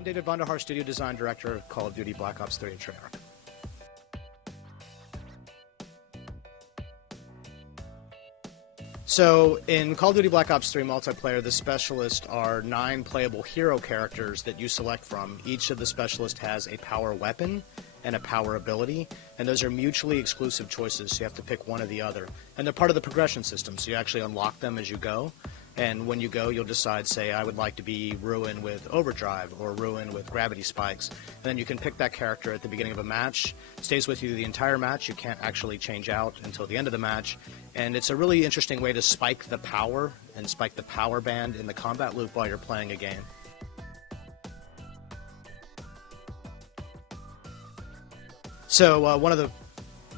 I'm David Vonderhaar, Studio Design Director of Call of Duty Black Ops 3 at Treyarch. So, in Call of Duty Black Ops 3 multiplayer, the specialists are 9 playable hero characters that you select from. Each of the specialists has a power weapon and a power ability, and those are mutually exclusive choices, so you have to pick one or the other. And they're part of the progression system, so you actually unlock them as you go. And when you go, you'll decide, say, I would like to be Ruin with Overdrive or Ruin with Gravity Spikes. And then you can pick that character at the beginning of a match. It stays with you the entire match. You can't actually change out until the end of the match. And it's a really interesting way to spike the power and spike the power band in the combat loop while you're playing a game. So one of the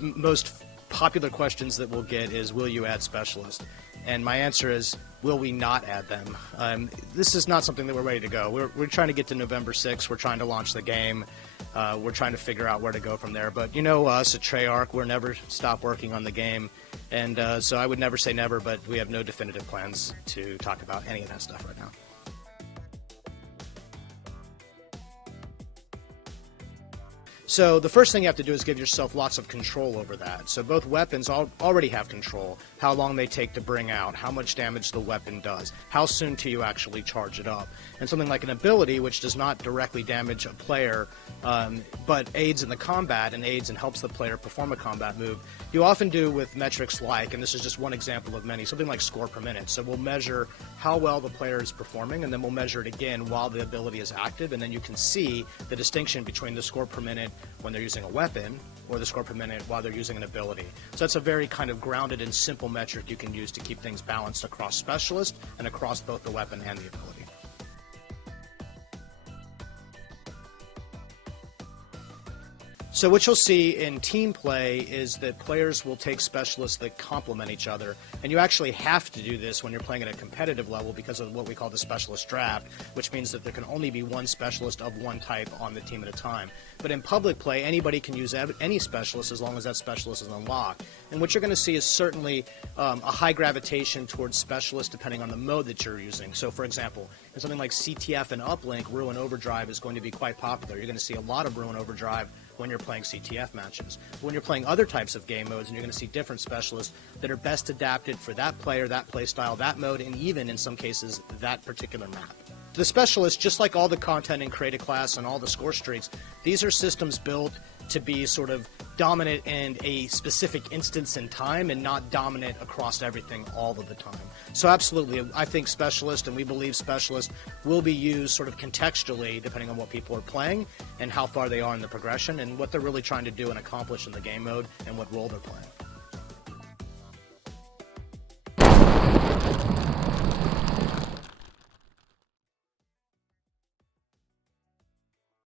most popular questions that we'll get is, will you add specialists? And my answer is, will we not add them? This is not something that we're ready to go. We're trying to get to November 6th. We're trying to launch the game. We're trying to figure out where to go from there. But you know us at Treyarch, we're never stop working on the game. And so I would never say never, but we have no definitive plans to talk about any of that stuff right now. So the first thing you have to do is give yourself lots of control over that. So both weapons already have control. How long they take to bring out, how much damage the weapon does, how soon till you actually charge it up. And something like an ability, which does not directly damage a player, but aids in the combat and aids and helps the player perform a combat move, you often do with metrics like, and this is just one example of many, something like score per minute. So we'll measure how well the player is performing, and then we'll measure it again while the ability is active, and then you can see the distinction between the score per minute when they're using a weapon or the score per minute while they're using an ability. So that's a very kind of grounded and simple metric you can use to keep things balanced across specialist and across both the weapon and the ability. So what you'll see in team play is that players will take specialists that complement each other, and you actually have to do this when you're playing at a competitive level because of what we call the specialist draft, which means that there can only be one specialist of one type on the team at a time. But in public play, anybody can use any specialist as long as that specialist is unlocked. And what you're going to see is certainly a high gravitation towards specialists depending on the mode that you're using. So for example, in something like CTF and Uplink, Ruin Overdrive is going to be quite popular. You're going to see a lot of Ruin Overdrive when you're playing CTF matches. But when you're playing other types of game modes, and you're going to see different specialists that are best adapted for that player, that play style, that mode, and even in some cases that particular map. The specialists, just like all the content in Create a Class and all the score streaks, these are systems built to be sort of dominant in a specific instance in time and not dominant across everything all of the time. So absolutely, I think specialists, and we believe specialists, will be used sort of contextually depending on what people are playing and how far they are in the progression and what they're really trying to do and accomplish in the game mode and what role they're playing.